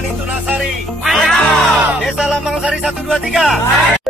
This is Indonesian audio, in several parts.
Tani Tunasari. Mantap. Desa Lambang Sari 123.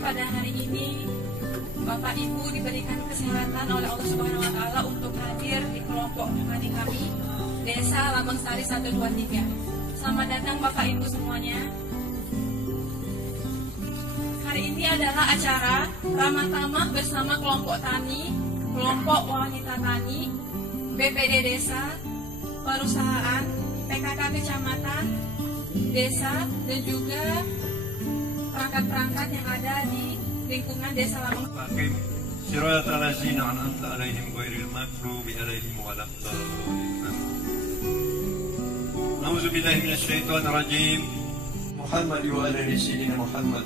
Pada hari ini Bapak Ibu diberikan kesehatan oleh Allah Subhanahu wa taala untuk hadir di kelompok tani kami Desa Lambang Sari 123. Selamat datang Bapak Ibu semuanya. Hari ini adalah acara ramah tamah bersama kelompok tani, kelompok wanita tani, BPD desa, perusahaan, PKK kecamatan, desa, dan juga perangkat-perangkat yang ada di lingkungan Desa Lambang. Siratal ladzina an'amta 'alaihim ghairil maghdubi 'alaihim waladdallin. Nauzubillahi minasyaitonir rajim. Muhammad wa ala sayyidina Muhammad.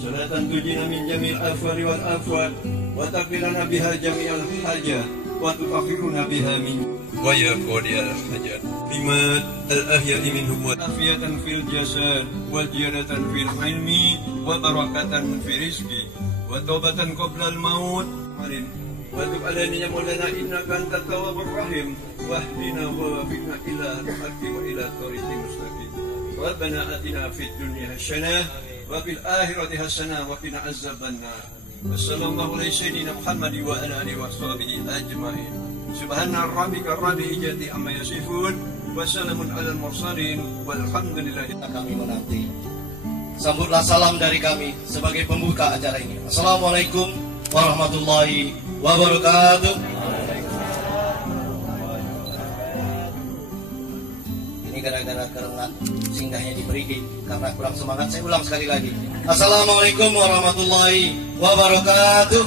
Salatan tujina min jami'il afwari wal afwat wa taqilana biha jami'al hajat wa tuakhiruna biha min waya qadiyal hajat. Limat al-ahya'i minhum wa afiyatan fil jasad wa ziyadatan fil ilmi wa barakatan fil rizqi wa taubatan qabla al-maut. Amin. Wa tub alaina ya maulana innaka antat tawwabur rahim wahdina wa wafiqna ila al-haqqi wa ila tariqil mustaqim. Rabbana atina fid dunya hasanah wa fil akhirati hasanah wa qina azabannar. Wassallallahu ala sayyidina Muhammad wa ala alihi wa sahbihi ajma'in. Subhana rabbika rabbil izzati amma yasifun wa salamun alal mursalin walhamdulillahi. Kami menanti. Sambutlah salam dari kami sebagai pembuka acara ini. Assalamualaikum warahmatullahi wabarakatuh. Ini gara-gara kerengat singgahnya diberi karena kurang semangat. Saya ulang sekali lagi. Assalamualaikum warahmatullahi wabarakatuh.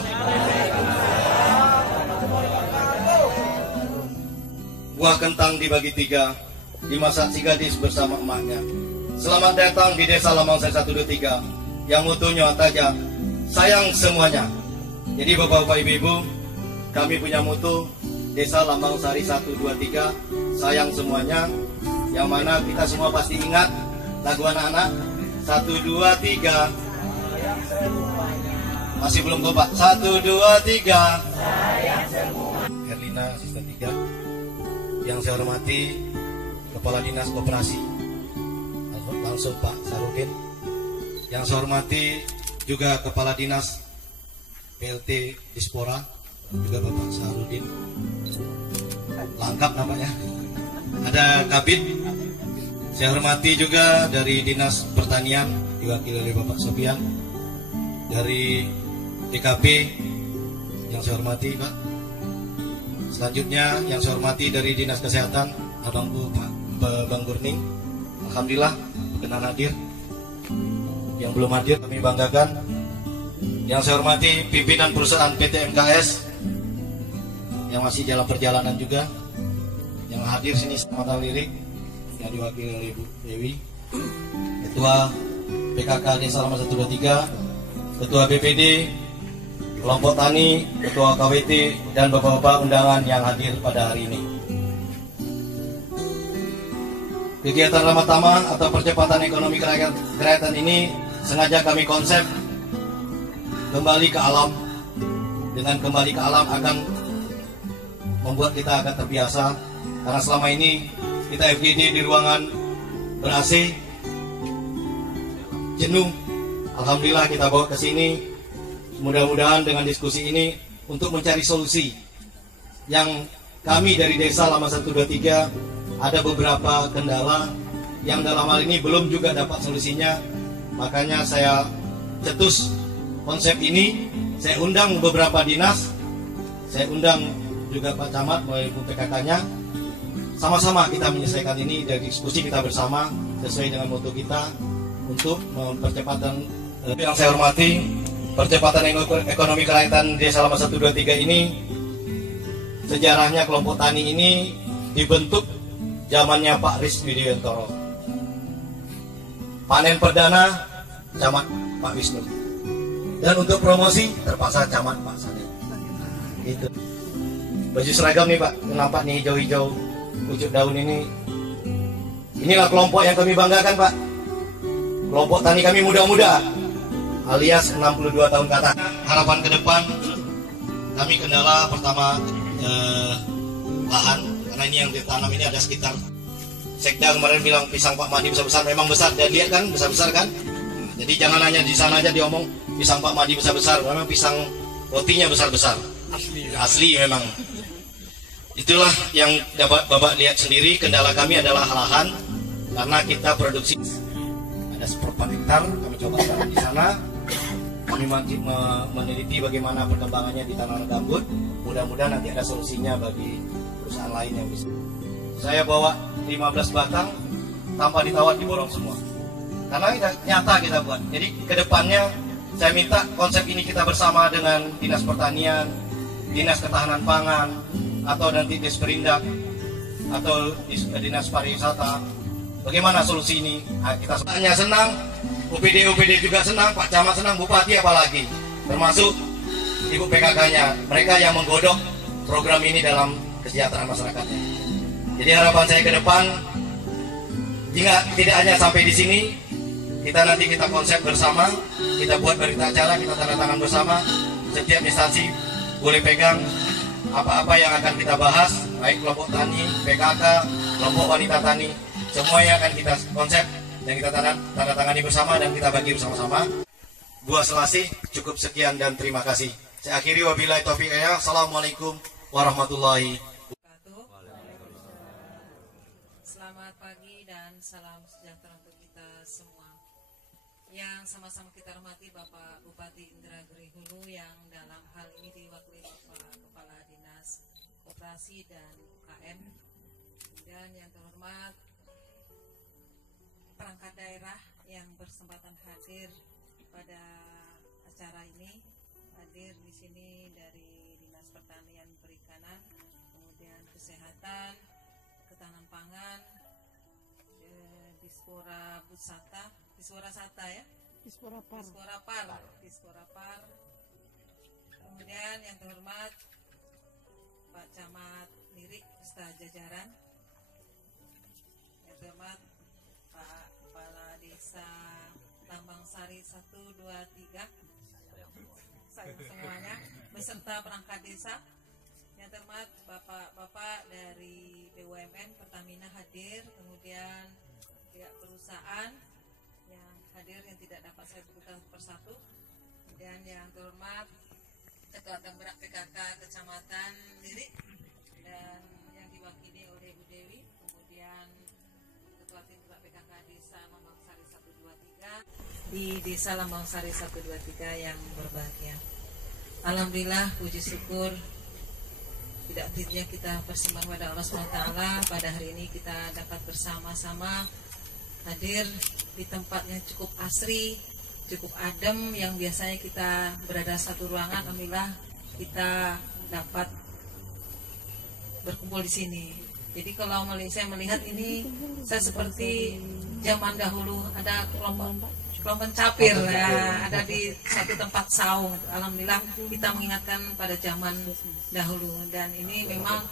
Buah kentang dibagi 3, dimasak si gadis bersama emaknya. Selamat datang di Desa Lambang Sari 123 yang mutunya taja sayang semuanya. Jadi bapak-bapak ibu-ibu, kami punya mutu Desa Lambang Sari 123 sayang semuanya, yang mana kita semua pasti ingat lagu anak-anak 1, 2, 3. Masih belum lupa 1, 2, 3. Herlina Sista 3. Yang saya hormati Kepala Dinas Koperasi langsung Pak Sarudin. Yang saya hormati juga Kepala Dinas PLT Dispora juga Bapak Sarudin. Lengkap namanya. Ada Kabid. Saya hormati juga dari Dinas Pertanian diwakili oleh Bapak Sofian. Dari DKP yang saya hormati Pak. Selanjutnya yang saya hormati dari Dinas Kesehatan Abangku Pak Bang Gurning. Alhamdulillah berkenan hadir. Yang belum hadir kami banggakan. Yang saya hormati pimpinan perusahaan PT MKS yang masih dalam perjalanan juga. Yang hadir sini Mata Lirik yang diwakili oleh Ibu Dewi. Ketua PKK Desa Lambang 123 Ketua BPD, kelompok tani, Ketua KWT, dan bapak-bapak undangan yang hadir pada hari ini. Kegiatan Ramah Tamah atau percepatan ekonomi kerakyatan ini sengaja kami konsep kembali ke alam. Dengan kembali ke alam akan membuat kita agak terbiasa, karena selama ini kita FGD di ruangan ber-AC, jenuh. Alhamdulillah kita bawa ke sini, mudah-mudahan dengan diskusi ini untuk mencari solusi. Yang kami dari Desa Lama 123 ada beberapa kendala yang dalam hal ini belum juga dapat solusinya. Makanya saya cetus konsep ini, saya undang beberapa dinas, saya undang juga Pak Camat melalui PKK-nya. Sama-sama kita menyelesaikan ini dari diskusi kita bersama sesuai dengan moto kita untuk mempercepatan. Yang saya hormati, percepatan ekonomi kerakyatan Desa Lama 123 ini, sejarahnya kelompok tani ini dibentuk zamannya Pak Ris Widiantoro. Panen perdana Camat Pak Wisnu. Dan untuk promosi terpaksa Camat Pak Sani. Gitu. Baju seragam nih Pak, nampak nih hijau-hijau pucuk daun ini. Inilah kelompok yang kami banggakan Pak. Kelompok tani kami muda-muda, alias 62 tahun ke atas. Harapan ke depan, kami kendala pertama lahan, karena ini yang ditanam ini ada sekitar, Sekda kemarin bilang pisang Pak Madi besar-besar, memang besar, dan lihat kan besar-besar kan. Jadi jangan hanya di sana aja diomong pisang Pak Madi besar-besar, memang pisang rotinya besar-besar, asli memang. Itulah yang dapat Bapak lihat sendiri. Kendala kami adalah lahan, karena kita produksi ada 4 hektar, kami coba tanam di sana. Kami masih meneliti bagaimana perkembangannya di tanaman gambut. Mudah-mudahan nanti ada solusinya bagi perusahaan lain yang bisa. Saya bawa 15 batang tanpa ditawar, diborong semua. Karena kita nyata kita buat. Jadi kedepannya saya minta konsep ini kita bersama dengan Dinas Pertanian, Dinas Ketahanan Pangan, atau nanti Disperindak, atau Dinas Pariwisata. Bagaimana solusi ini? Nah, kita hanya senang, UPD juga senang, Pak Camat senang, Bupati apalagi, termasuk Ibu PKK-nya. Mereka yang menggodok program ini dalam kesejahteraan masyarakatnya. Jadi harapan saya ke depan, jika tidak hanya sampai di sini, kita nanti kita konsep bersama, kita buat berita acara, kita tanda tangan bersama. Setiap instansi boleh pegang apa-apa yang akan kita bahas, baik kelompok tani, PKK, kelompok wanita tani, semua yang akan kita konsep dan kita tanda tangani bersama dan kita bagi bersama-sama. Gua Selasih, cukup sekian dan terima kasih. Saya akhiri wabillahi taufiq hidayah. Assalamualaikum warahmatullahi wabarakatuh. Selamat pagi dan salam sejahtera untuk kita semua. Yang sama-sama kita hormati Bapak Bupati Indragiri Hulu yang dalam hal ini diwakili Bapak Kepala Dinas Koperasi dan UKM, dan yang terhormat perangkat daerah yang bersempatan hadir pada acara ini. Hadir di sini dari Dinas Pertanian Perikanan, kemudian Kesehatan, Ketahanan Pangan, Dispora Busata, Dispora Sata ya? Dispora Par. Kemudian yang terhormat Pak Camat Lirik beserta jajaran. Yang terhormat Pak Kepala Desa Tambang Sari 123 semuanya beserta perangkat desa. Yang terhormat Bapak-bapak dari BUMN Pertamina hadir, kemudian pihak perusahaan yang hadir yang tidak dapat saya sebutkan persatu, kemudian yang terhormat Ketua Penggerak PKK Kecamatan Lirik dan yang diwakili oleh Bu Dewi, kemudian Ketua Tim Gerak PKK Desa Lambang Sari 123 di Desa Lambang Sari 123 yang berbahagia. Alhamdulillah, puji syukur tidak hentinya kita bersembah pada Allah SWT. Pada hari ini kita dapat bersama-sama hadir di tempat yang cukup asri, cukup adem, yang biasanya kita berada satu ruangan. Alhamdulillah kita dapat berkumpul di sini. Jadi kalau saya melihat ini, saya seperti zaman dahulu ada kelompok kelompok capir ada di satu tempat saung. Alhamdulillah kita mengingatkan pada zaman dahulu, dan ini memang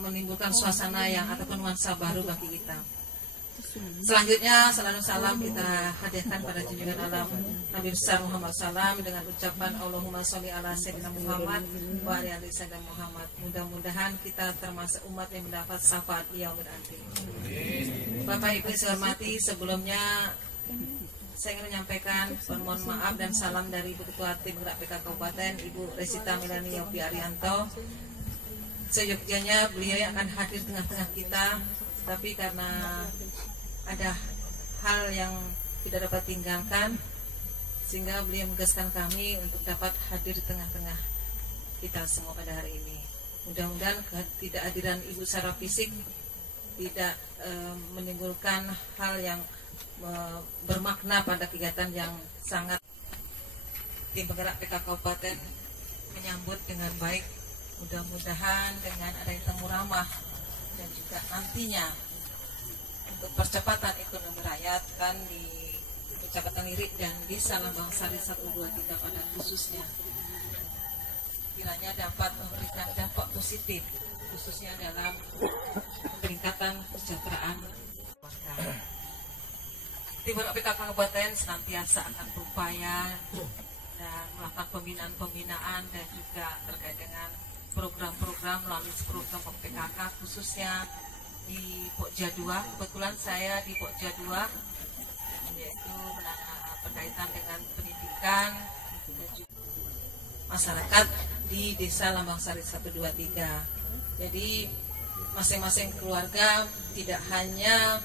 menimbulkan suasana yang ataupun nuansa baru bagi kita. Selanjutnya salam salam kita hadiahkan pada junjungan alam Nabi besar Muhammad SAW dengan ucapan Allahumma sholli ala sayyidina Muhammad wa ala ali sayyidina Muhammad. Mudah-mudahan kita termasuk umat yang mendapat syafaat yaumul akhir. Bapak Ibu saya hormati, sebelumnya saya ingin menyampaikan permohonan maaf dan salam dari Ibu Ketua Tim Gerak PK Kabupaten Ibu Resita Milani Yopi Arianto. Seyogyanya beliau yang akan hadir tengah-tengah kita, tapi karena ada hal yang tidak dapat tinggalkan, sehingga beliau menegaskan kami untuk dapat hadir di tengah-tengah kita semua pada hari ini. Mudah-mudahan ketidakhadiran Ibu secara fisik tidak menimbulkan hal yang bermakna pada kegiatan yang sangat. Tim penggerak PK Kabupaten menyambut dengan baik. Mudah-mudahan dengan adanya temu ramah dan juga nantinya untuk percepatan ekonomi rakyat kan di Kecamatan Lirik dan Desa Lambang Sari 123 pada khususnya kiranya dapat memberikan dampak positif khususnya dalam peningkatan kesejahteraan warga. Tim PK Kabupaten senantiasa akan berupaya dan melakukan pembinaan dan juga terkait dengan program-program melalui program PKK khususnya di Pokja 2. Kebetulan saya di Pokja 2 yaitu berkaitan dengan pendidikan dan juga masyarakat di Desa Lambang Sari 123. Jadi masing-masing keluarga tidak hanya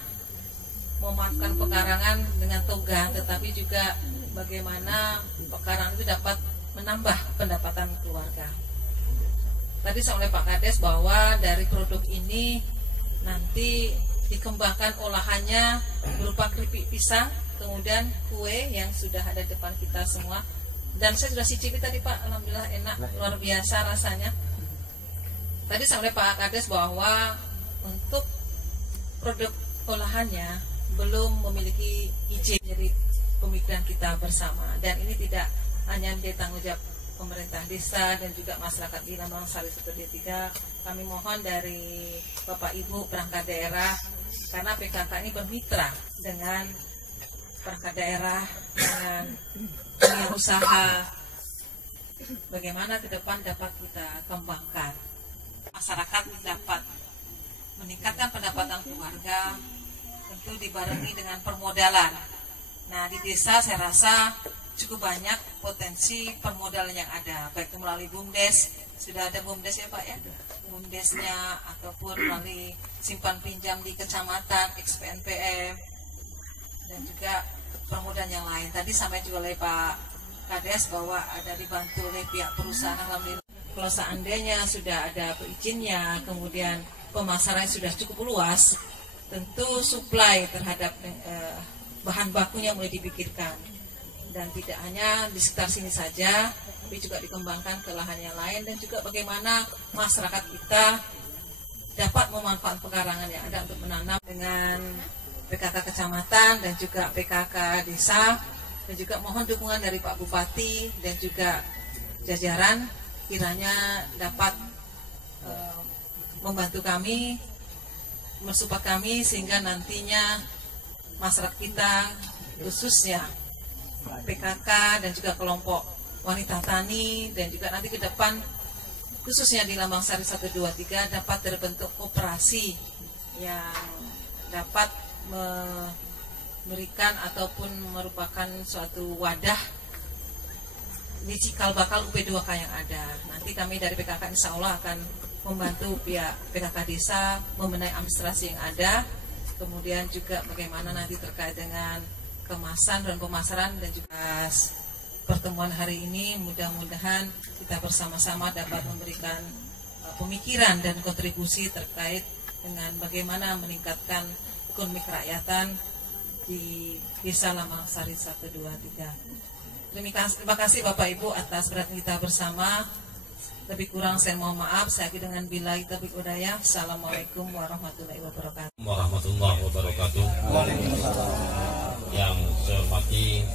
memanfaatkan pekarangan dengan toga, tetapi juga bagaimana pekarangan itu dapat menambah pendapatan keluarga. Tadi saya oleh Pak Kades bahwa dari produk ini nanti dikembangkan olahannya berupa keripik pisang, kemudian kue yang sudah ada di depan kita semua. Dan saya sudah cicipi tadi Pak, alhamdulillah enak, luar biasa rasanya. Tadi saya oleh Pak Kades bahwa untuk produk olahannya belum memiliki izin dari pemikiran kita bersama, dan ini tidak hanya menjadi tanggung jawab pemerintah desa dan juga masyarakat di Lambang Sari 123. Kami mohon dari Bapak Ibu perangkat daerah, karena PKK ini bermitra dengan perangkat daerah, dengan dunia usaha, bagaimana ke depan dapat kita kembangkan. Masyarakat dapat meningkatkan pendapatan keluarga, tentu dibarengi dengan permodalan. Nah, di desa saya rasa cukup banyak potensi permodalan yang ada, baik itu melalui BUMDes, sudah ada BUMDes ya Pak ya, BUMDesnya, ataupun melalui simpan pinjam di kecamatan, XPNPM, dan juga permodalan yang lain. Tadi sampai juga oleh Pak Kades bahwa ada dibantu oleh pihak perusahaan. Alhamdulillah, kalau seandainya sudah ada perizinnya, kemudian pemasarannya sudah cukup luas, tentu supply terhadap bahan bakunya mulai dipikirkan, dan tidak hanya di sekitar sini saja, tapi juga dikembangkan ke lahan yang lain, dan juga bagaimana masyarakat kita dapat memanfaatkan pekarangan yang ada untuk menanam dengan PKK kecamatan dan juga PKK desa, dan juga mohon dukungan dari Pak Bupati dan juga jajaran kiranya dapat membantu kami, mensupport kami, sehingga nantinya masyarakat kita khususnya PKK dan juga kelompok wanita tani dan juga nanti ke depan khususnya di Lambang Sari 123 dapat terbentuk koperasi yang dapat memberikan ataupun merupakan suatu wadah ini cikal bakal UP2K yang ada. Nanti kami dari PKK insya Allah akan membantu pihak PKK desa membenahi administrasi yang ada, kemudian juga bagaimana nanti terkait dengan kemasan dan pemasaran, dan juga pertemuan hari ini mudah-mudahan kita bersama-sama dapat memberikan pemikiran dan kontribusi terkait dengan bagaimana meningkatkan ekonomi kerakyatan di Desa Lambang Sari 123. Terima kasih Bapak Ibu atas perhatian kita bersama. Lebih kurang saya mohon maaf. Saya akhiri dengan billahi taufiq hidayah. Assalamualaikum warahmatullahi wabarakatuh. Warahmatullahi wabarakatuh. Yang saya hormati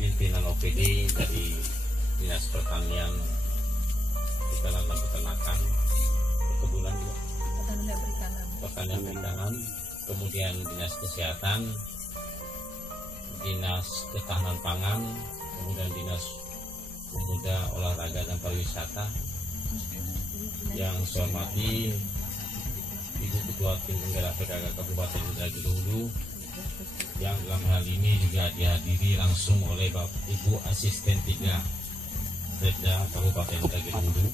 pimpinan OPD dari Dinas Pertanian, Perikanan dan Peternakan, Perkebunan juga, Pertanian Perikanan, kemudian Dinas Kesehatan, Dinas Ketahanan Pangan, kemudian Dinas Pemuda, Olahraga dan Pariwisata. Yang saya hormati Ibu Ketua Tim Penggerak PKK Kabupaten Indragiri Hulu, yang dalam hal ini juga dihadiri langsung oleh Ibu Asisten 3 Setda Kabupaten Indragiri Hulu.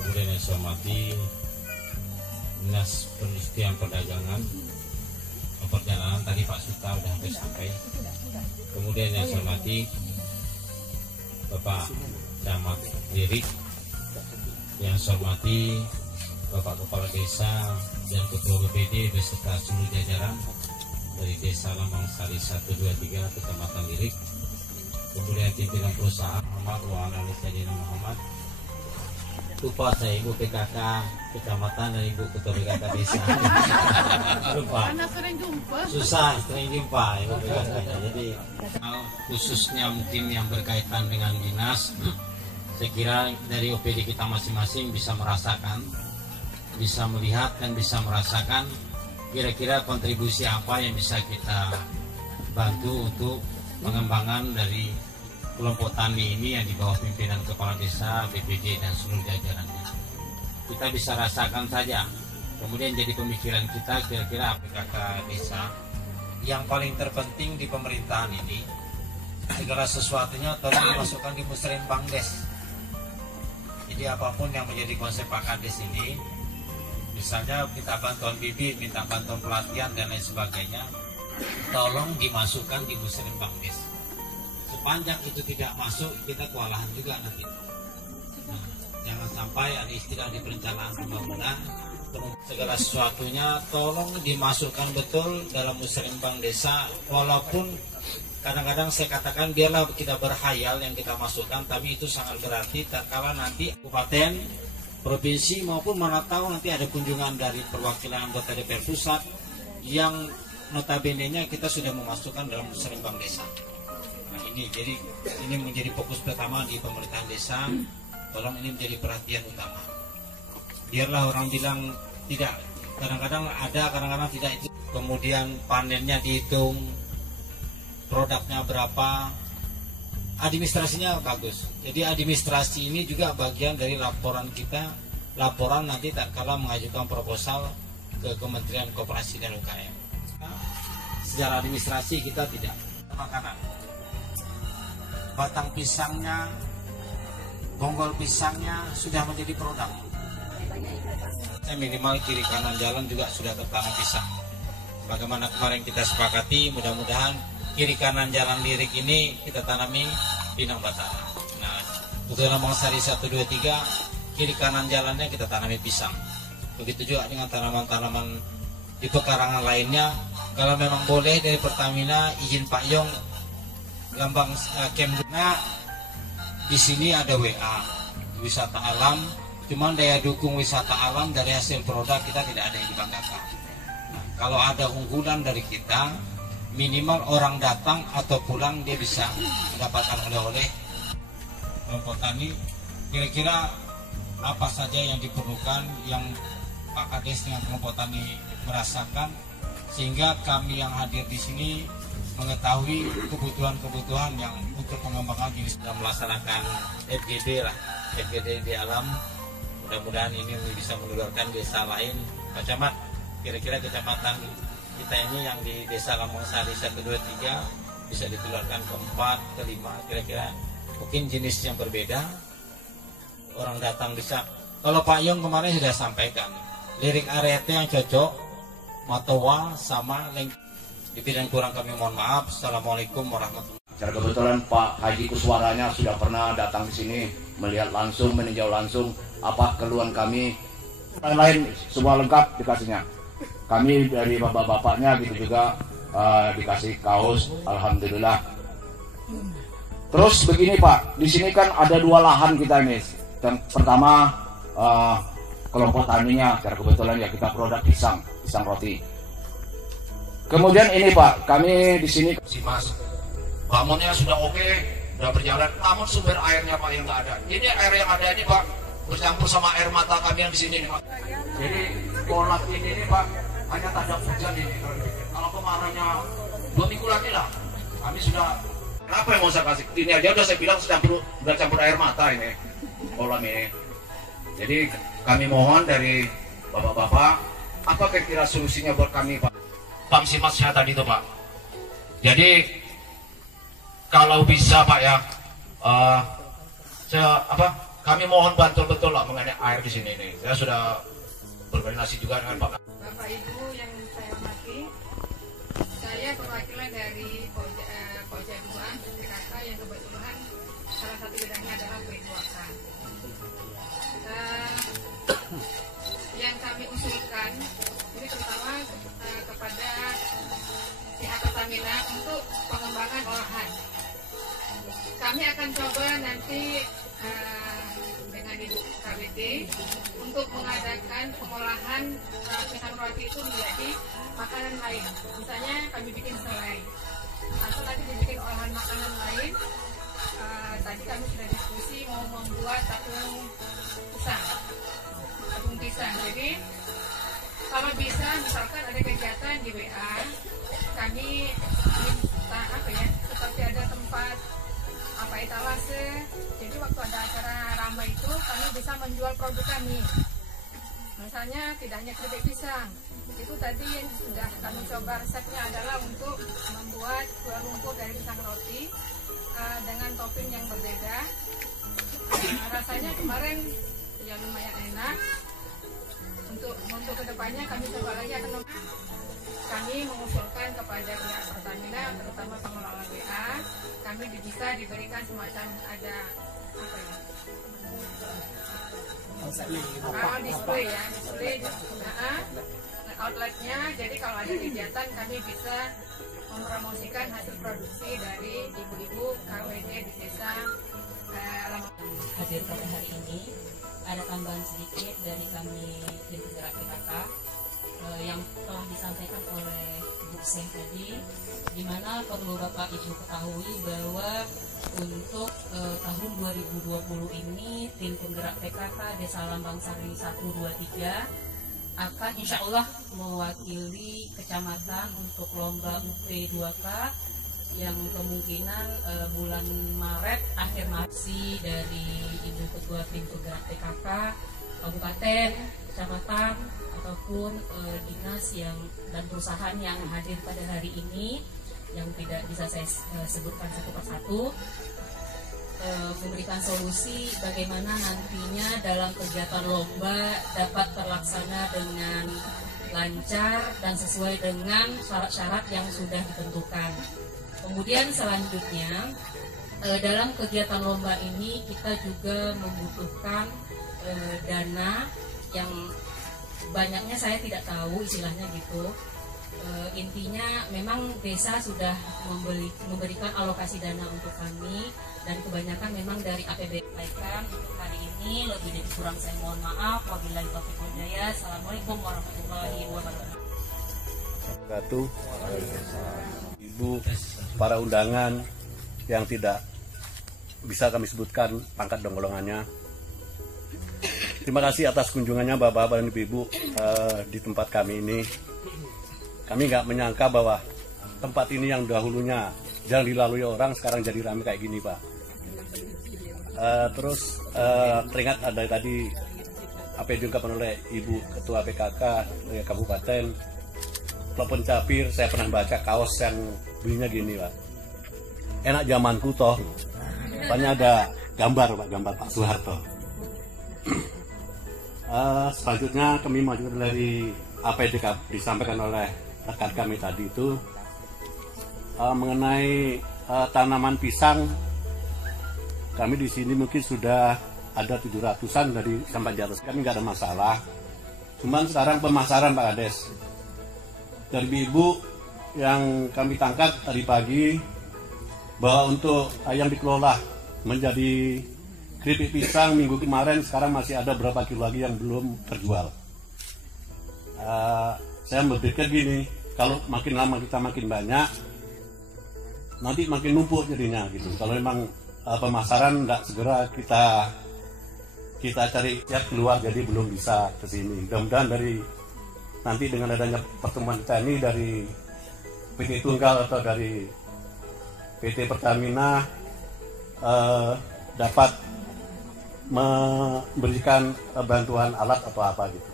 Kemudian yang saya hormati Dinas Perindustrian Perdagangan, Perjalanan, tadi Pak Suta sudah hampir sampai. Kemudian yang saya hormati Bapak Camat Lirik, yang saya hormati Bapak Kepala Desa dan Ketua BPD beserta seluruh jajaran dari Desa Lambang Sari 123 Kecamatan Lirik. Kemudian pimpinan perusahaan Muhammad wa analis Dina Muhammad. Lupa saya Ibu PKK Kecamatan dan Ibu Ketua PKK Desa. Lupa. Susah sering jumpa Ibu PKK. Jadi khususnya mungkin yang berkaitan dengan dinas, saya kira dari OPD kita masing-masing bisa merasakan, bisa melihat dan bisa merasakan kira-kira kontribusi apa yang bisa kita bantu untuk pengembangan dari kelompok tani ini yang di bawah pimpinan kepala desa, BPD dan seluruh jajarannya. Kita bisa rasakan saja. Kemudian jadi pemikiran kita kira-kira PKK desa yang paling terpenting di pemerintahan ini, segala sesuatunya tolong dimasukkan di Musrenbang Des. Jadi apapun yang menjadi konsep Pak Kades ini, misalnya minta bantuan bibit, minta bantuan pelatihan dan lain sebagainya, tolong dimasukkan di Musrenbang Des. Sepanjang itu tidak masuk, kita kewalahan juga nanti. Nah, jangan sampai ada istilah di perencanaan pembangunan, segala sesuatunya tolong dimasukkan betul dalam Musrenbang Desa. Walaupun kadang-kadang saya katakan biarlah kita berhayal yang kita masukkan, tapi itu sangat berarti tatkala nanti kabupaten, provinsi maupun mana tahu nanti ada kunjungan dari perwakilan anggota DPR pusat yang notabene-nya kita sudah memasukkan dalam Musrenbang Desa. Nah ini jadi ini menjadi fokus pertama di pemerintahan desa. Tolong ini menjadi perhatian utama. Biarlah orang bilang tidak, kadang-kadang ada, kadang-kadang tidak itu. Kemudian panennya dihitung, produknya berapa, administrasinya bagus. Jadi administrasi ini juga bagian dari laporan kita, laporan nanti tak kala mengajukan proposal ke Kementerian Koperasi dan UKM. Secara administrasi kita tidak makanan. Batang pisangnya, bonggol pisangnya sudah menjadi produk. Minimal kiri kanan jalan juga sudah tertanam pisang. Bagaimana kemarin kita sepakati, mudah-mudahan kiri kanan jalan Lirik ini kita tanami pinang batara. Nah, untuk Lambang Sari 123, kiri kanan jalannya kita tanami pisang. Begitu juga dengan tanaman-tanaman di pekarangan lainnya. Kalau memang boleh dari Pertamina izin Pak Yong Lambang Kemduna, di sini ada WA wisata alam. Cuman daya dukung wisata alam dari hasil produk kita tidak ada yang dibanggakan. Nah, kalau ada unggulan dari kita, minimal orang datang atau pulang dia bisa mendapatkan oleh-oleh. Kelompok tani kira-kira apa saja yang diperlukan yang Pak Kades dengan kelompok tani merasakan, sehingga kami yang hadir di sini mengetahui kebutuhan-kebutuhan yang untuk pengembangan diri. Sudah melaksanakan FGD lah, FGD di alam. Mudah-mudahan ini bisa menularkan desa lain. Pak Camat, kira-kira kecamatan kita ini yang di Desa Lambang Sari 123 bisa ditularkan ke 4, ke 5, kira-kira mungkin jenis yang berbeda. Orang datang bisa. Kalau Pak Yong kemarin sudah sampaikan, lirik arete yang cocok, matowa sama leng. Di bidang kurang kami mohon maaf. Assalamualaikum warahmatullahi wabarakatuh. Secara kebetulan Pak Haji Kuswaranya sudah pernah datang di sini, melihat langsung, meninjau langsung apa keluhan kami. Lain-lain semua lengkap dikasihnya. Kami dari bapak-bapaknya gitu juga dikasih kaos, alhamdulillah. Terus begini Pak, di sini kan ada 2 lahan kita ini. Yang pertama kelompok taninya, secara kebetulan ya kita produk pisang roti. Kemudian ini Pak, kami di sini si Mas, bangunnya sudah oke, sudah berjalan, namun sumber airnya Pak yang nggak ada. Ini air yang ada ini Pak bercampur sama air mata kami yang di sini nih Pak. Jadi kolam ini nih Pak hanya tanda hujan ini. Kalau kemarinnya 2 minggu lagi lah, kami sudah. Kenapa yang mau saya kasih? Ini aja udah saya bilang sudah campur air mata ini kolam ini. Jadi kami mohon dari bapak-bapak, apa kira-kira solusinya buat kami Pak? Bang Simas saya tadi itu Pak. Jadi kalau bisa Pak ya, kami mohon bantu betul lah mengenai air di sini nih. Saya sudah berkoordinasi juga dengan Pak. Bapak Ibu yang saya hormati, saya perwakilan dari Pojja 2 PKK yang kebetulan salah satu bidangnya adalah P2K. Yang kami usulkan ini terutama kepada pihak Pertamina untuk pengembangan olahan. Kami akan coba nanti dengan Ibu KBD untuk mengadakan pengolahan pisang roti itu menjadi makanan lain. Misalnya kami bikin selai atau nanti dibikin olahan makanan lain. Tadi kami sudah diskusi mau membuat tepung pisang. Jadi kalau bisa misalkan ada kegiatan di WA, kami minta seperti ada tempat etalase. Jadi waktu ada acara ramai itu kami bisa menjual produk kami. Misalnya tidak hanya keripik pisang. Itu tadi yang sudah kami coba resepnya adalah untuk membuat kue lumpur dari pisang roti dengan topping yang berbeda. Rasanya kemarin ya lumayan enak. Untuk kedepannya kami coba lagi akan kami mengusulkan kepada pihak Pertamina, terutama pengelola WA, kami bisa diberikan semacam ada display outletnya. Jadi kalau ada kegiatan kami bisa mempromosikan hasil produksi dari ibu-ibu KWD di desa Alamat. Hadir pada hari ini ada tambahan sedikit dari kami tim penggerak PKK yang telah disampaikan oleh Bu Seng tadi, di mana perlu Bapak Ibu ketahui bahwa untuk tahun 2020 ini tim penggerak PKK Desa Lambang Sari 123 akan insya Allah mewakili kecamatan untuk lomba UP2K yang kemungkinan bulan Maret, akhir Maret dari Ibu Ketua Tim Penggerak PKK Kabupaten, Kecamatan ataupun dinas dan perusahaan yang hadir pada hari ini yang tidak bisa saya sebutkan satu persatu, memberikan solusi bagaimana nantinya dalam kegiatan lomba dapat terlaksana dengan lancar dan sesuai dengan syarat-syarat yang sudah ditentukan. Kemudian selanjutnya dalam kegiatan lomba ini kita juga membutuhkan dana yang banyaknya saya tidak tahu istilahnya gitu. Intinya memang desa sudah memberikan alokasi dana untuk kami dan kebanyakan memang dari APBD. Untuk hari ini lebih dari kurang saya mohon maaf. Wabillahi taufiq wal hidayah. Assalamualaikum warahmatullahi wabarakatuh. Ibu, para undangan yang tidak bisa kami sebutkan pangkat dan golongannya. Terima kasih atas kunjungannya Bapak-Bapak dan Ibu-Ibu di tempat kami ini. Kami nggak menyangka bahwa tempat ini yang dahulunya jarang dilalui orang sekarang jadi ramai kayak gini, Pak. Terus teringat ada tadi apa yang diungkapkan oleh Ibu Ketua PKK Kabupaten. Telepon capir, saya pernah baca kaos yang bunyinya gini, Pak. Enak zamanku toh. Banyak ada gambar, Pak, gambar Pak Soeharto. Selanjutnya kami maju dari apa yang disampaikan oleh rekan kami tadi itu mengenai tanaman pisang. Kami di sini mungkin sudah ada 700-an dari sampai di atas. Kami nggak ada masalah. Cuman sekarang pemasaran Pak Kades. Dari ibu yang kami tangkap tadi pagi bahwa untuk yang dikelola menjadi keripik pisang minggu kemarin, sekarang masih ada berapa kilo lagi yang belum terjual. Saya berpikir gini, kalau makin lama kita makin banyak, nanti makin numpuk jadinya gitu. Kalau memang pemasaran tidak segera kita cari tiap keluar, jadi belum bisa ke sini. Mudah-mudahan nanti dengan adanya pertemuan kita ini dari PT Tunggal atau dari PT Pertamina dapat memberikan bantuan alat atau apa gitu.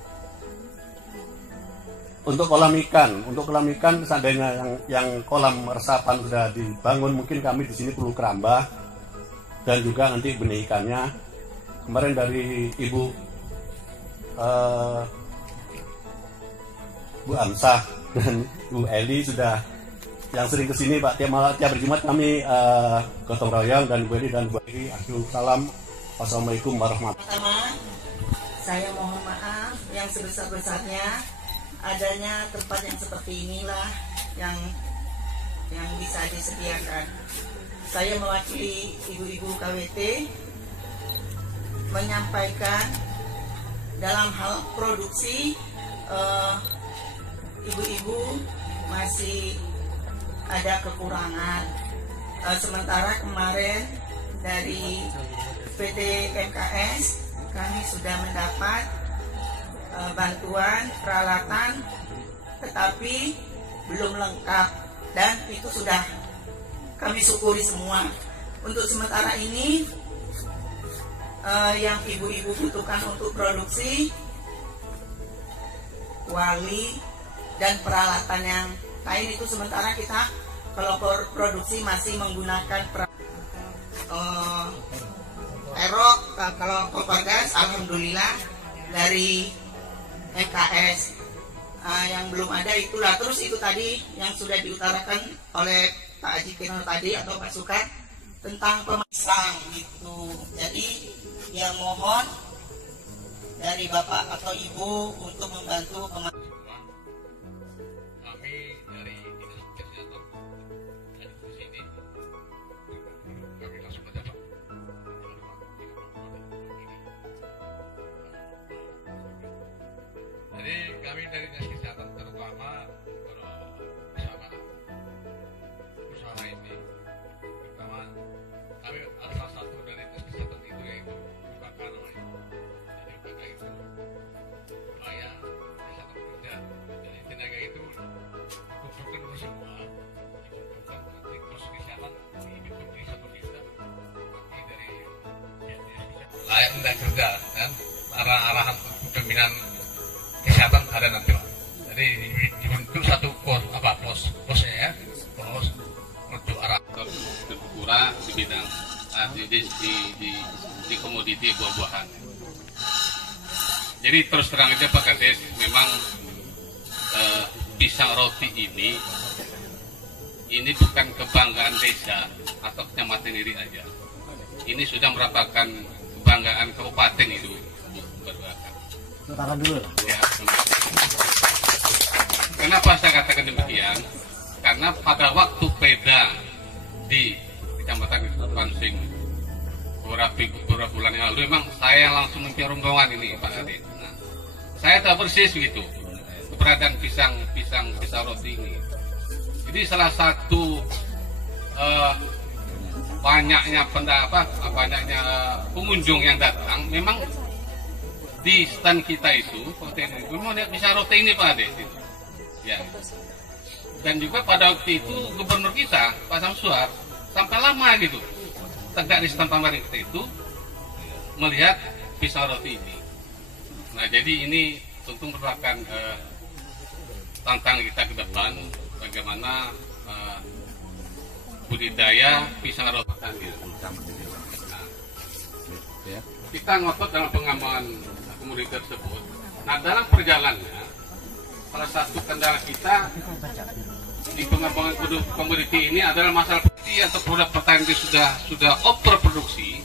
Untuk kolam ikan seandainya yang kolam resapan sudah dibangun, mungkin kami di sini perlu kerambah dan juga nanti benih ikannya. Kemarin dari Ibu Bu Amsah dan Bu Eli sudah yang sering kesini Pak, tiap berjumat kami gotong royong, dan Bu Eli dan Bu Eli. Salam. Wassalamualaikum warahmatullahi wabarakatuh. Pertama, saya mohon maaf yang sebesar-besarnya adanya tempat yang seperti inilah yang bisa disediakan. Saya mewakili ibu-ibu KWT menyampaikan dalam hal produksi, ibu-ibu masih ada kekurangan. Sementara kemarin dari PT MKS kami sudah mendapat bantuan peralatan, tetapi belum lengkap, dan itu sudah kami syukuri semua. Untuk sementara ini yang ibu-ibu butuhkan untuk produksi kuali dan peralatan yang lain itu sementara kita kalau produksi masih menggunakan erok. Kalau kompor gas alhamdulillah dari MKS. Yang belum ada itulah. Terus itu tadi yang sudah diutarakan oleh Pak Haji Kino tadi atau Pak Sukar tentang pemasang gitu. Jadi yang mohon dari Bapak atau Ibu untuk membantu kami dari Dinas Kesehatan di sini, kami langsung mendapat jadi kami dari Dinas Kesehatan terutama usaha ini, terutama kami ada salah satu dari Dinas Kesehatan itu yaitu UKK namanya. Jadi UKK itu upaya kesehatan kerja. Jadi tenaga itu dikumpulkan dulu semua, dikumpulkan nanti terus kesehatan dibikin di satu desa, nanti dari layak untuk kerja dan arahan pembinaan kesehatan ada nanti Pak. Jadi dibentuk satu posnya ya, pos untuk arah berkurang di bidang di komoditi buah-buahan. Jadi terus terang aja Pak Kades, memang pisang roti ini bukan kebanggaan desa atau kecamatan diri aja. Ini sudah merupakan kebanggaan kabupaten itu. Taruh dulu lah. Ya. Kenapa saya katakan demikian? Karena pada waktu Peda di Kecamatan Pansing beberapa bulan yang lalu, memang saya langsung mempunyai rombongan ini Pak Ade. Nah, saya tahu persis begitu keberadaan pisang roti ini. Jadi salah satu banyaknya pengunjung yang datang, memang di stand kita itu mau lihat pisang roti ini Pak Ade. Ya. Dan juga pada waktu itu gubernur kita Pak Samsuar sampai lama gitu tegak di stand pameran kita itu melihat pisang roti ini. Nah jadi ini tentu merupakan tantangan kita ke depan, bagaimana budidaya pisang roti. Nah, kita ngotot dalam pengembangan komoditi tersebut. Nah dalam perjalanannya, salah satu kendala kita di pengembangan komoditi ini adalah masalah atau produk pertanian itu sudah overproduksi.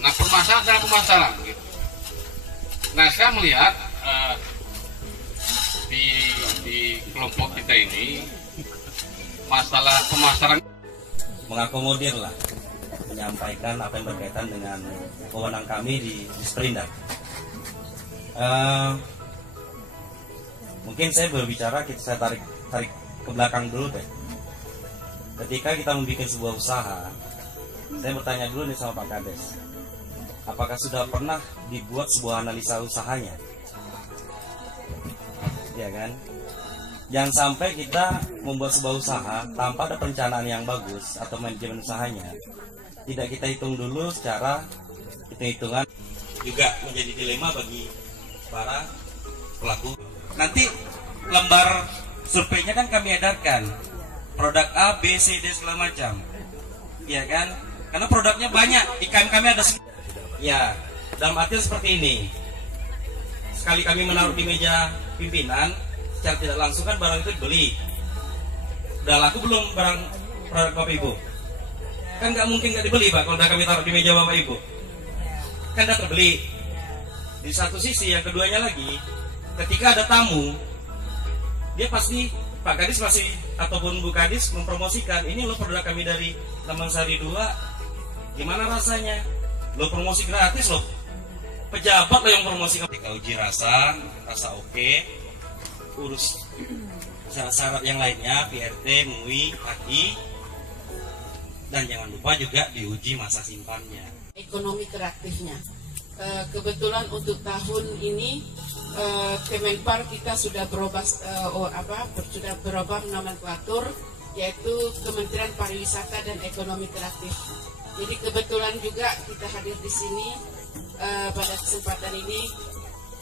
Nah permasalahan adalah pemasaran gitu. Nah saya melihat di kelompok kita ini masalah pemasaran mengakomodir lah, menyampaikan apa yang berkaitan dengan wewenang kami di Disperindak. Mungkin saya berbicara, saya tarik tarik ke belakang dulu deh. Ketika kita membuat sebuah usaha, saya bertanya dulu nih sama Pak Kades, apakah sudah pernah dibuat sebuah analisa usahanya? Ya kan? Jangan sampai kita membuat sebuah usaha tanpa ada perencanaan yang bagus atau manajemen usahanya. Tidak kita hitung dulu secara hitung-hitungan. Juga menjadi dilema bagi para pelaku. Nanti lembar surveinya kan kami edarkan, produk A, B, C, D segala macam, ya kan? Karena produknya banyak, ikan kami ada. Ya, dalam artian seperti ini. Sekali kami menaruh di meja pimpinan, secara tidak langsung kan barang itu dibeli. Udah laku belum barang produk Bapak Ibu? Kan nggak mungkin nggak dibeli Pak, kalau udah kami taruh di meja Bapak Ibu. Kan udah terbeli. Di satu sisi, yang keduanya lagi, ketika ada tamu, dia pasti Pak Kadis masih ataupun Bu Kadis mempromosikan, ini loh produk kami dari Taman Sari 2, gimana rasanya? Lo promosi gratis loh, pejabat lo yang promosi. Ketika uji rasa oke, urus syarat-syarat yang lainnya, PRT, MUI, HI, dan jangan lupa juga diuji masa simpannya. Ekonomi kreatifnya. Kebetulan untuk tahun ini Kemenpar kita sudah berubah nomenklatur, yaitu Kementerian Pariwisata dan Ekonomi Kreatif. Jadi kebetulan juga kita hadir di sini pada kesempatan ini.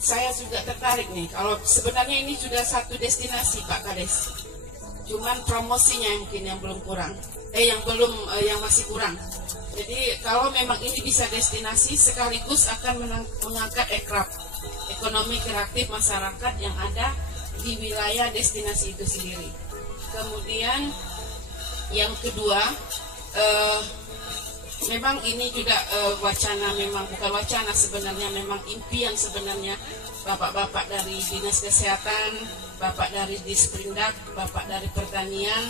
Saya juga tertarik nih, kalau sebenarnya ini sudah satu destinasi Pak Kades, cuman promosinya mungkin yang belum kurang, yang masih kurang. Jadi kalau memang ini bisa destinasi, sekaligus akan mengangkat ekonomi kreatif masyarakat yang ada di wilayah destinasi itu sendiri. Kemudian yang kedua, memang ini juga wacana, memang bukan wacana sebenarnya, memang impian sebenarnya bapak-bapak dari Dinas Kesehatan, bapak dari Disperindak, bapak dari Pertanian.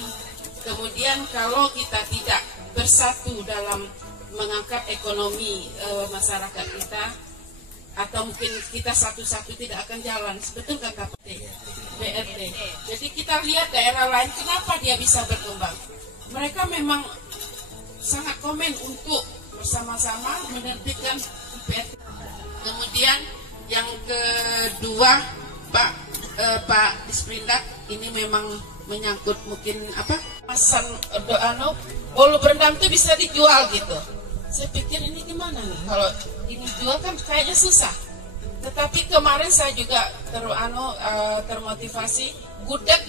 Kemudian kalau kita tidak bersatu dalam mengangkat ekonomi masyarakat kita, atau mungkin kita satu-satu tidak akan jalan. Betul kata BRT. Jadi kita lihat daerah lain, kenapa dia bisa berkembang. Mereka memang sangat komen untuk bersama-sama menerbitkan BRT. Kemudian yang kedua, Pak Disperindak, ini memang menyangkut mungkin pesan bolu berendam itu bisa dijual gitu. Saya pikir ini gimana nih, kalau ini jual kan kayaknya susah. Tetapi kemarin saya juga termotivasi, gudeg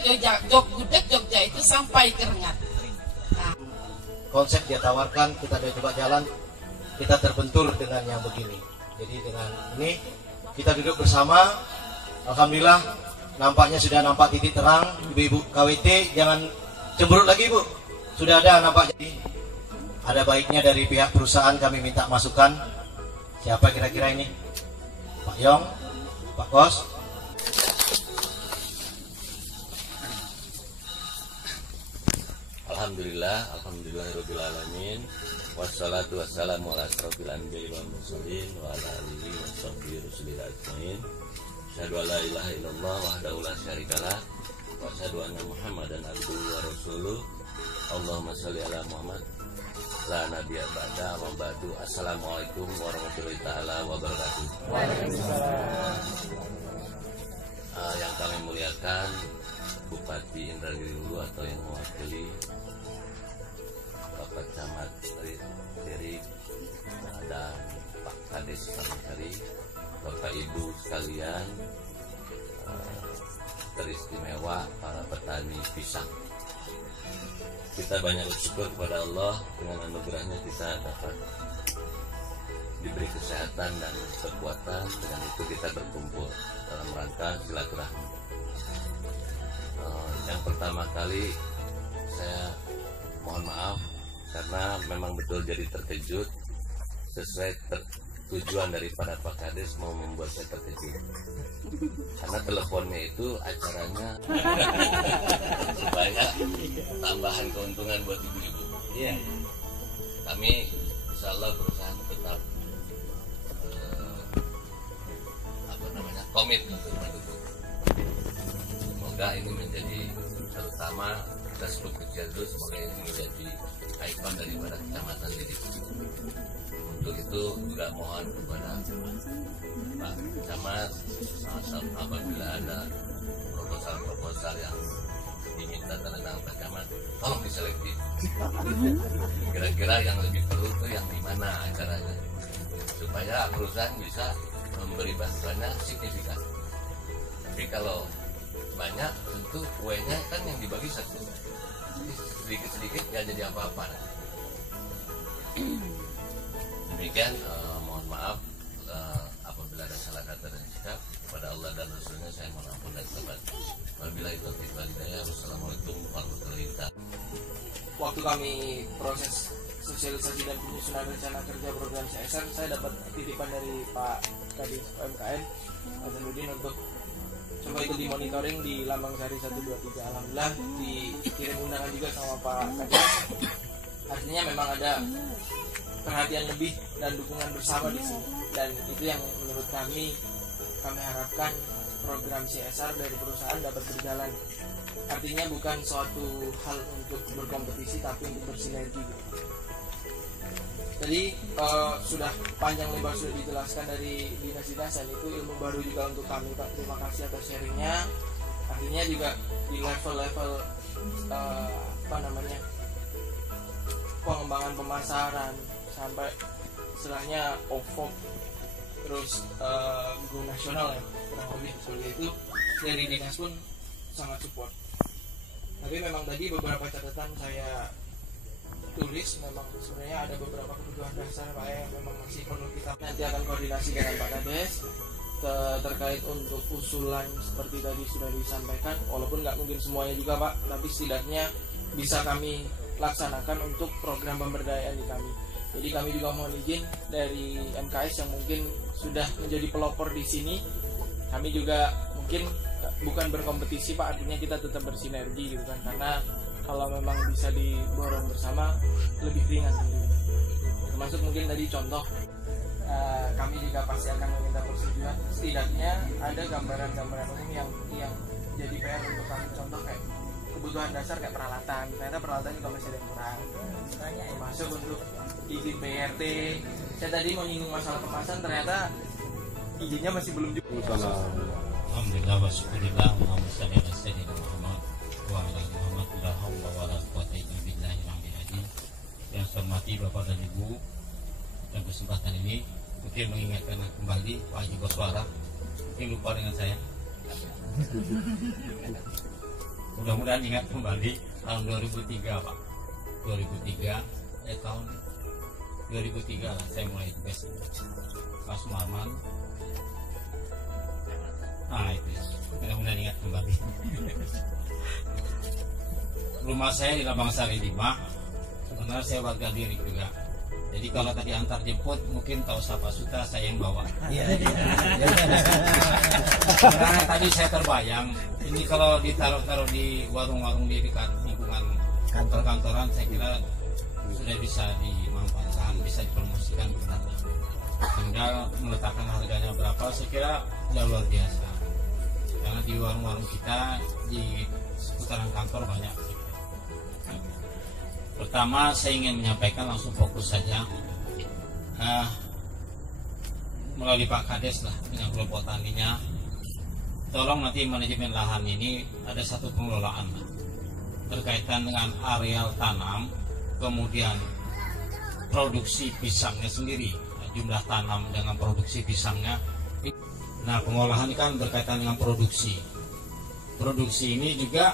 Jogja itu sampai ke Rengat. Konsep dia tawarkan, kita udah coba jalan, kita terbentur dengan yang begini. Jadi dengan ini kita duduk bersama, alhamdulillah nampaknya sudah nampak titik terang. Ibu-ibu KWT jangan cemberut lagi Bu, sudah ada nampak. Jadi ada baiknya dari pihak perusahaan kami minta masukan. Siapa kira-kira ini? Pak Yong, Pak Kos. Alhamdulillahirabbil alamin. Wassalatu wassalamu ala asrofil anbiya'i wal mursalin wa ala alihi washabbihi rasulil ajmain. Asyhadu an la ilaha illallah wahdahu la syarikalah wa asyhadu anna Muhammadan abduhu wa rasuluh. Allahumma shalli ala Muhammad la nabiyya ba'da wa ba'du. Assalamualaikum warahmatullahi taala wabarakatuh. Yang kami muliakan Bupati Indragiri Hulu atau yang mewakili Bapak Camat Teri dan Pak Kades Sari, Bapak Ibu sekalian, teristimewa para petani pisang. Kita banyak bersyukur kepada Allah, dengan anugerahnya kita dapat diberi kesehatan dan kekuatan. Dengan itu kita berkumpul dalam rangka silaturahmi. Yang pertama kali saya mohon maaf karena memang betul jadi terkejut, sesuai tujuan daripada Pak Kades mau membuat saya terkejut. Karena teleponnya itu acaranya supaya tambahan keuntungan buat ibu-ibu. Iya. Kami insya Allah berusaha tetap komit untuk mendukung. Semoga ini menjadi terutama kita sebelum kecil dulu semoga ini menjadi ikon daripada kecamatan ini. Untuk itu juga mohon kepada Pak Camat, apabila ada proposal yang diminta tentang Pak Camat, tolong diselektif. Kira-kira yang lebih perlu itu yang di mana acaranya, supaya perusahaan bisa memberi bantuannya signifikan. Tapi kalau banyak, tentu kuenya kan yang dibagi satu, sedikit-sedikit ya jadi apa-apa. Demikian, mohon maaf apabila ada salah kata dan sikap. Kepada Allah dan Rasulnya saya mohon ampun dan sabar. Wabillahi taufiq wal hidayah. Wassalamualaikum warahmatullahi wabarakatuh. Waktu kami proses sosialisasi dan penyusunan rencana kerja program CSR, saya dapat titipan dari Pak Kadis UMKM Hasanuddin untuk coba itu dimonitoring di Lambang Sari 123. Alhamdulillah dikirim undangan juga sama Pak Kadis. Artinya memang ada perhatian lebih dan dukungan bersama di sini, dan itu yang menurut kami harapkan program CSR dari perusahaan dapat berjalan. Artinya bukan suatu hal untuk berkompetisi, tapi untuk bersinergi. Jadi sudah panjang lebar sudah dijelaskan dari dinas-dinas, dan itu ilmu baru juga untuk kami, Pak. Terima kasih atas sharingnya. Artinya juga di level-level pengembangan pemasaran sampai istilahnya OVOP, terus go nasional ya, kurang lebih seperti itu, dari dinas pun sangat support. Tapi memang tadi beberapa catatan saya tulis, memang sebenarnya ada beberapa kebutuhan dasar Pak yang memang masih perlu kita nanti akan koordinasi dengan Pak Kades terkait untuk usulan seperti tadi sudah disampaikan, walaupun nggak mungkin semuanya juga Pak, tapi setidaknya bisa kami laksanakan untuk program pemberdayaan di kami. Jadi kami juga mohon izin dari MKS yang mungkin sudah menjadi pelopor di sini, kami juga mungkin bukan berkompetisi Pak, artinya kita tetap bersinergi gitu kan, karena kalau memang bisa diborong bersama lebih ringan tentunya. Termasuk mungkin tadi contoh, kami juga pasti akan meminta persetujuan, setidaknya ada gambaran-gambaran umum yang jadi PR untuk kami. Contoh kayak kebutuhan dasar kayak peralatan, ternyata peralatan juga masih ada yang kurang. Termasuk untuk izin BRT, saya tadi mau nyinggung masalah kemasan, ternyata izinnya masih belum juga. Alhamdulillah wa syukurillah Allahumma shalli ala sayyidina Muhammad wa ala ali Muhammad la haula wa la quwwata illa billahi al-aliyyil. Yang saya hormati Bapak dan Ibu, dan kesempatan ini mungkin mengingatkan kembali Pak Haji Koswara, mungkin lupa dengan saya. Mudah-mudahan ingat kembali tahun 2003 Pak, 2003 tahun 2003 lah saya mulai tugas Pak Sumarman. Nah itu, mudah-mudahan ingat kembali. Rumah saya di Lambang Sari 5, sebenarnya saya warga Diri juga. Jadi kalau tadi antar jemput mungkin tahu siapa Suta, saya yang bawa. Karena tadi saya terbayang, ini kalau ditaruh-taruh di warung-warung di dekat lingkungan kantor-kantoran, saya kira sudah bisa dimanfaatkan, bisa dipromosikan. Tinggal meletakkan harganya berapa, saya kira jauh luar biasa. Karena di warung-warung kita di seputaran kantor banyak. Pertama saya ingin menyampaikan, langsung fokus saja melalui Pak Kades lah dengan kelompok taninya, tolong nanti manajemen lahan ini ada satu pengelolaan berkaitan dengan areal tanam, kemudian produksi pisangnya sendiri, jumlah tanam dengan produksi pisangnya. Nah, pengolahan ini kan berkaitan dengan produksi. Produksi ini juga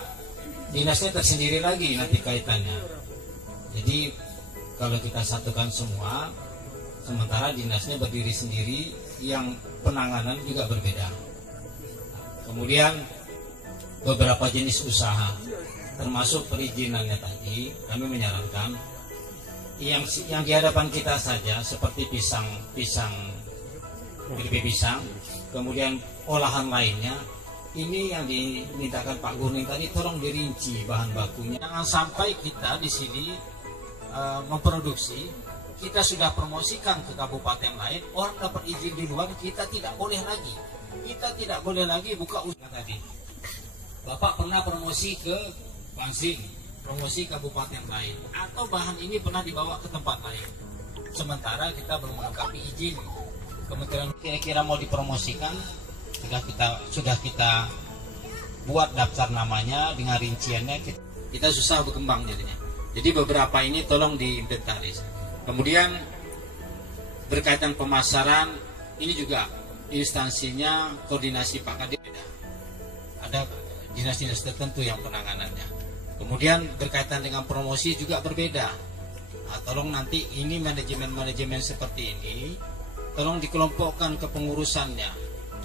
dinasnya tersendiri lagi nanti kaitannya. Jadi kalau kita satukan semua, sementara dinasnya berdiri sendiri, yang penanganan juga berbeda. Kemudian beberapa jenis usaha, termasuk perizinannya tadi, kami menyarankan yang di hadapan kita saja seperti pisang, kemudian olahan lainnya. Ini yang dimintakan Pak Gurning tadi, tolong dirinci bahan bakunya. Jangan sampai kita di sini memproduksi, kita sudah promosikan ke kabupaten lain, orang dapat izin di luar, kita tidak boleh lagi. Kita tidak boleh lagi buka usaha tadi. Bapak pernah promosi ke langsing promosi kabupaten lain, atau bahan ini pernah dibawa ke tempat lain. Sementara kita belum melengkapi izin. Kementerian kira-kira mau dipromosikan, sudah kita buat daftar namanya dengan rinciannya. Kita susah berkembang jadinya. Jadi beberapa ini tolong diinventaris. Kemudian berkaitan pemasaran, ini juga instansinya koordinasi Pak Kades beda. Ada dinas-dinas tertentu yang penanganannya. Kemudian berkaitan dengan promosi juga berbeda. Nah, tolong nanti ini manajemen seperti ini, tolong dikelompokkan ke pengurusannya.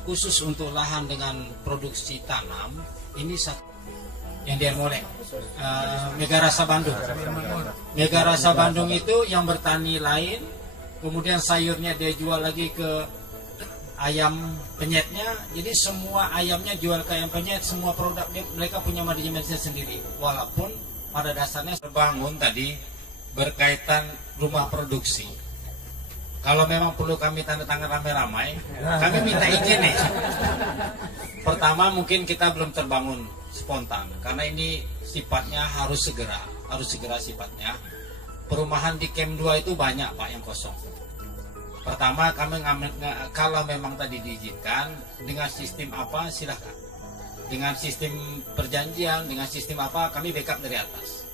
Khusus untuk lahan dengan produksi tanam, ini satu yang di Ermolek, Mega Rasa Bandung. Mega Rasa Bandung itu yang bertani lain, kemudian sayurnya dia jual lagi ke ayam penyetnya. Jadi semua ayamnya jual ke ayam penyet, semua produk mereka punya manajemennya sendiri. Walaupun pada dasarnya terbangun tadi berkaitan rumah produksi. Kalau memang perlu kami tanda tangan ramai-ramai, kami minta izin nih. Pertama mungkin kita belum terbangun spontan, karena ini sifatnya harus segera sifatnya. Perumahan di Camp 2 itu banyak Pak yang kosong. Pertama kami kalau memang tadi diizinkan dengan sistem apa silahkan. Dengan sistem perjanjian, dengan sistem apa kami backup dari atas.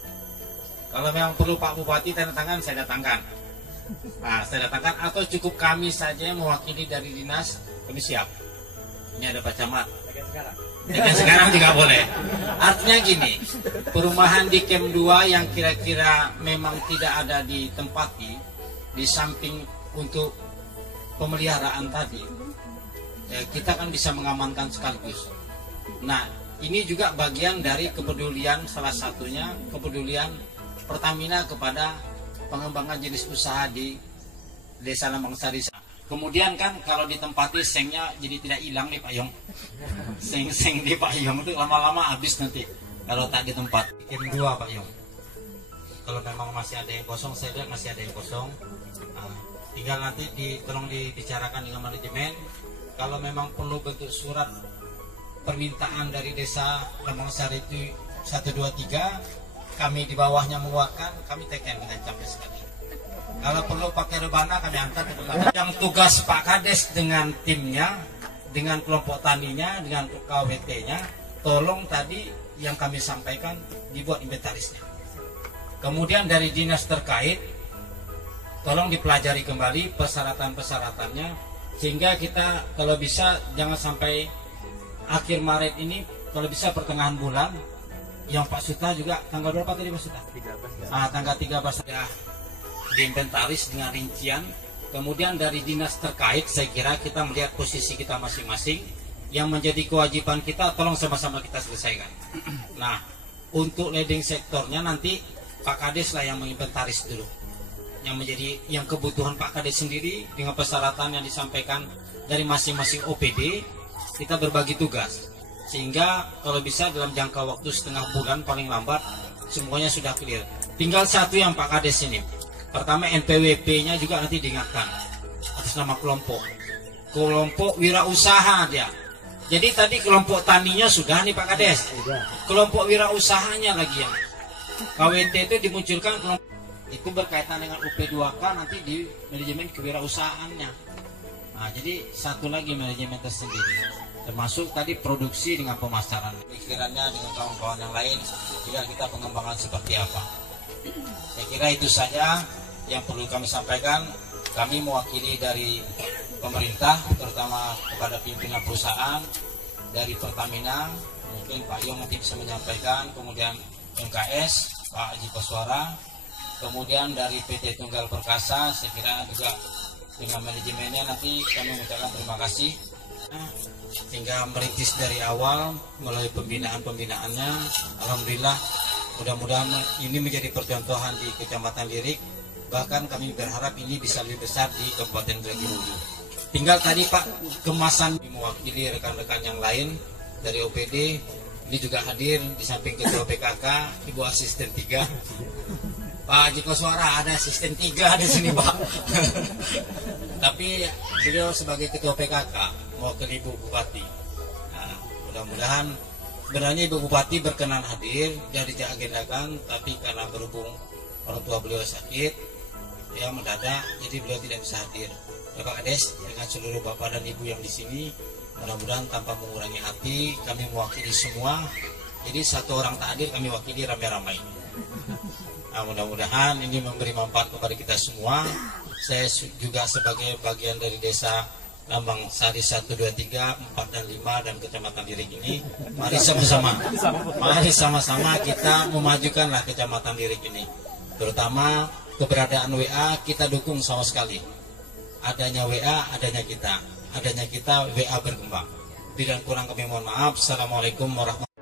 Kalau memang perlu Pak Bupati tanda tangan, saya datangkan. Nah, saya datangkan atau cukup kami saja yang mewakili dari dinas, kami siap. Ini ada Pak Camat. Dengan sekarang juga boleh. Artinya gini, perumahan di Camp 2 yang kira-kira memang tidak ada ditempati, di samping untuk pemeliharaan tadi, kita kan bisa mengamankan sekaligus. Nah, ini juga bagian dari kepedulian, salah satunya kepedulian Pertamina kepada pengembangan jenis usaha di Desa Lambang Sari. Kemudian kan kalau ditempati sengnya jadi tidak hilang nih Pak Yong. Seng di Pak Yong itu lama-lama habis nanti kalau tak ditempat. Camp 2 Pak Yong. Kalau memang masih ada yang kosong, saya lihat masih ada yang kosong. Nah, tinggal nanti tolong dibicarakan dengan manajemen. Kalau memang perlu bentuk surat permintaan dari Desa Lambang Sari itu 1, 2, 3, kami di bawahnya mengeluarkan, kami teken dengan capres sekali. Kalau perlu pakai rebana kami angkat ke belakang. Yang tugas Pak Kades dengan timnya, dengan kelompok taninya, dengan KWT-nya, tolong tadi yang kami sampaikan dibuat inventarisnya. Kemudian dari dinas terkait, tolong dipelajari kembali persyaratan-persyaratannya, sehingga kita kalau bisa jangan sampai akhir Maret ini, kalau bisa pertengahan bulan. Yang Pak Suta juga tanggal berapa tadi Pak Suta? 13. Tanggal 13 sudah diinventaris dengan rincian. Kemudian dari dinas terkait saya kira kita melihat posisi kita masing-masing. Yang menjadi kewajiban kita tolong sama-sama kita selesaikan. Nah, untuk leading sektornya nanti Pak Kades lah yang menginventaris dulu. Yang kebutuhan Pak Kades sendiri dengan persyaratan yang disampaikan dari masing-masing OPD, kita berbagi tugas. Sehingga kalau bisa dalam jangka waktu setengah bulan paling lambat semuanya sudah clear. Tinggal satu yang Pak Kades ini. Pertama NPWP-nya juga nanti diingatkan atas nama kelompok wirausaha dia. Jadi tadi kelompok taninya sudah nih Pak Kades. Kelompok wirausahanya lagi yang KWT itu dimunculkan itu berkaitan dengan UP2K nanti di manajemen kewirausahaannya. Nah, jadi satu lagi manajemen tersendiri. Termasuk tadi produksi dengan pemasaran, pikirannya dengan kawan-kawan yang lain juga kita pengembangan seperti apa. Saya kira itu saja yang perlu kami sampaikan. Kami mewakili dari pemerintah, terutama kepada pimpinan perusahaan dari Pertamina, mungkin Pak Yong mungkin bisa menyampaikan, kemudian MKS Pak Haji Koswara, kemudian dari PT Tunggal Perkasa, saya kira juga dengan manajemennya nanti kami mengucapkan terima kasih. Sehingga merintis dari awal melalui pembinaannya, alhamdulillah mudah-mudahan ini menjadi percontohan di Kecamatan Lirik, bahkan kami berharap ini bisa lebih besar di Kabupaten Indragiri. Tinggal tadi Pak kemasan mewakili rekan-rekan yang lain dari OPD ini juga hadir di samping Ketua PKK, Ibu Asisten 3 Pak Haji Koswara, ada Asisten 3 di sini Pak. Tapi beliau sebagai Ketua PKK mewakili Ibu Bupati. Nah, mudah-mudahan Sebenarnya Ibu Bupati berkenan hadir, jadi diagendakan, tapi karena berhubung orang tua beliau sakit, ya mendadak, jadi beliau tidak bisa hadir. Bapak Kades dengan seluruh Bapak dan Ibu yang di sini, mudah-mudahan tanpa mengurangi hati, kami mewakili semua. Jadi satu orang tak hadir, kami wakili ramai-ramai. Nah, mudah-mudahan ini memberi manfaat kepada kita semua. Saya juga sebagai bagian dari desa Lambang Sari 1, 2, 3, 4, dan 5 dan Kecamatan Dirik ini, mari sama-sama kita memajukanlah Kecamatan Dirik ini. Terutama keberadaan WA kita dukung sama sekali. Adanya WA, adanya kita WA berkembang. Lebih dan kurang kami mohon maaf. Assalamualaikum warahmatullahi wabarakatuh.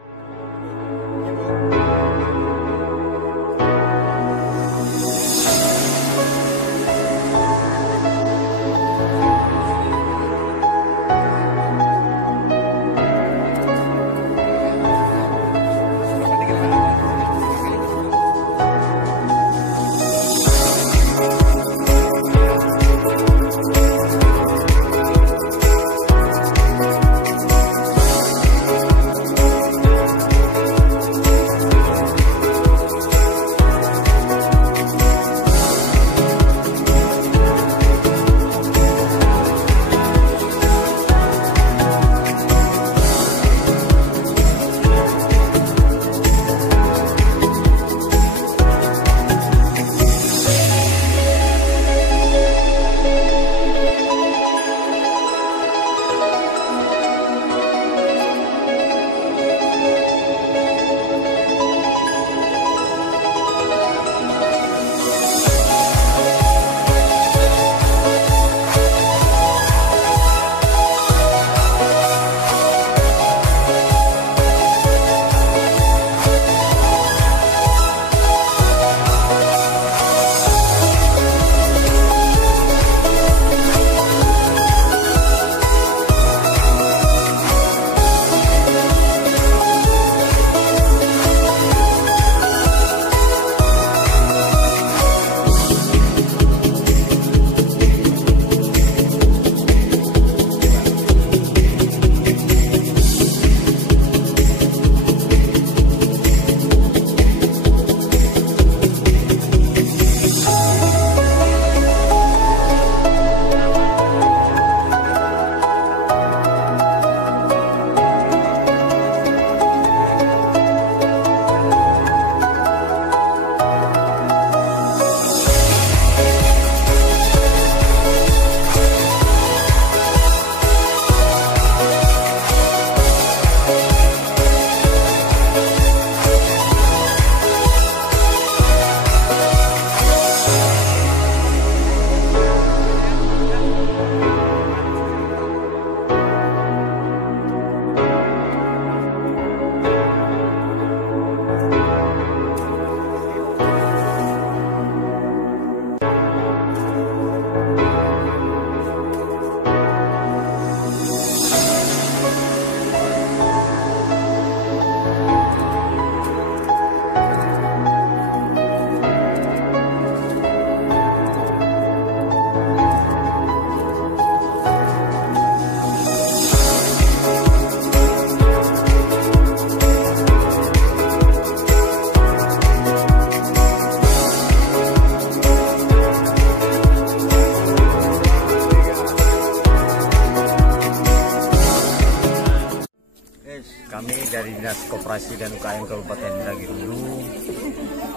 Kami dari Dinas Koperasi dan UKM Kabupaten Indragiri Hulu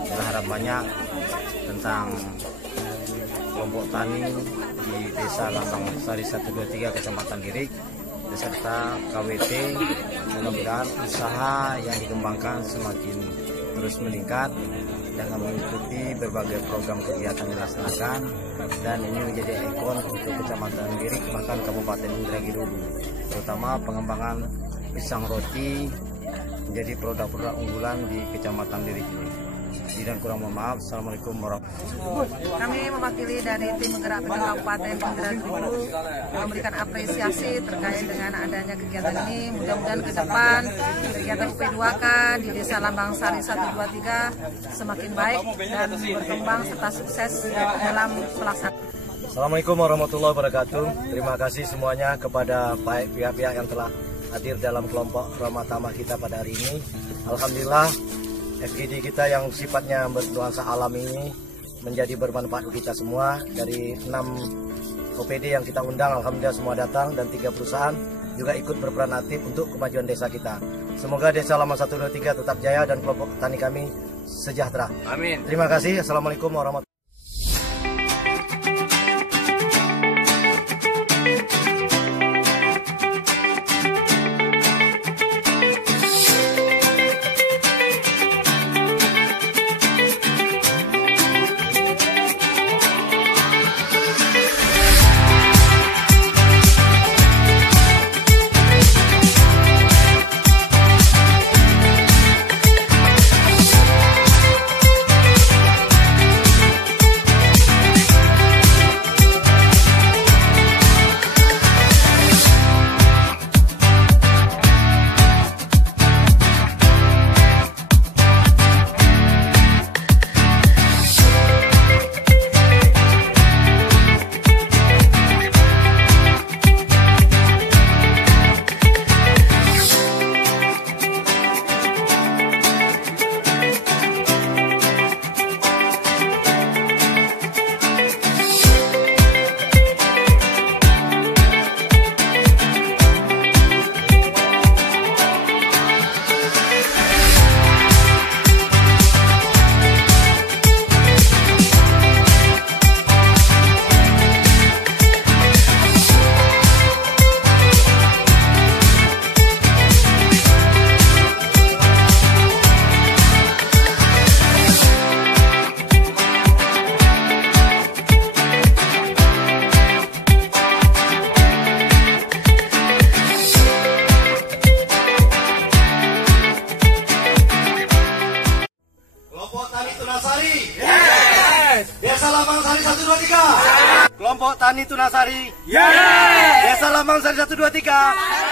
berharap banyak tentang kelompok tani di Desa Lambang Sari 123 Kecamatan Dirik beserta KWT. Mudah-mudahan usaha yang dikembangkan semakin terus meningkat dengan mengikuti berbagai program kegiatan yang dilaksanakan, dan ini menjadi ikon untuk Kecamatan Dirik bahkan Kabupaten Indragiri Hulu, terutama pengembangan pisang roti menjadi produk-produk unggulan di Kecamatan Dirik ini. Dan kurang mohon maaf. Assalamualaikum warahmatullahi wabarakatuh. Kami mewakili dari tim Gerak Pekak Kabupaten Indragiri Hulu memberikan apresiasi terkait dengan adanya kegiatan ini. Mudah-mudahan ke depan kegiatan P2K di Desa Lambang Sari 123 semakin baik dan berkembang serta sukses dalam pelaksanaan. Assalamualaikum warahmatullahi wabarakatuh. Terima kasih semuanya kepada pihak-pihak yang telah hadir dalam kelompok Ramah Tamah kita pada hari ini. Alhamdulillah FGD kita yang sifatnya bernuansa alam ini menjadi bermanfaat bagi kita semua. Dari 6 OPD yang kita undang, alhamdulillah semua datang, dan 3 perusahaan juga ikut berperan aktif untuk kemajuan desa kita. Semoga Desa Laman 123 tetap jaya dan kelompok tani kami sejahtera. Amin. Terima kasih. Assalamualaikum warahmatullahi wabarakatuh. Desa Lamang Sari 123. Kelompok Tani Tunasari. Desa Lamang Sari 123.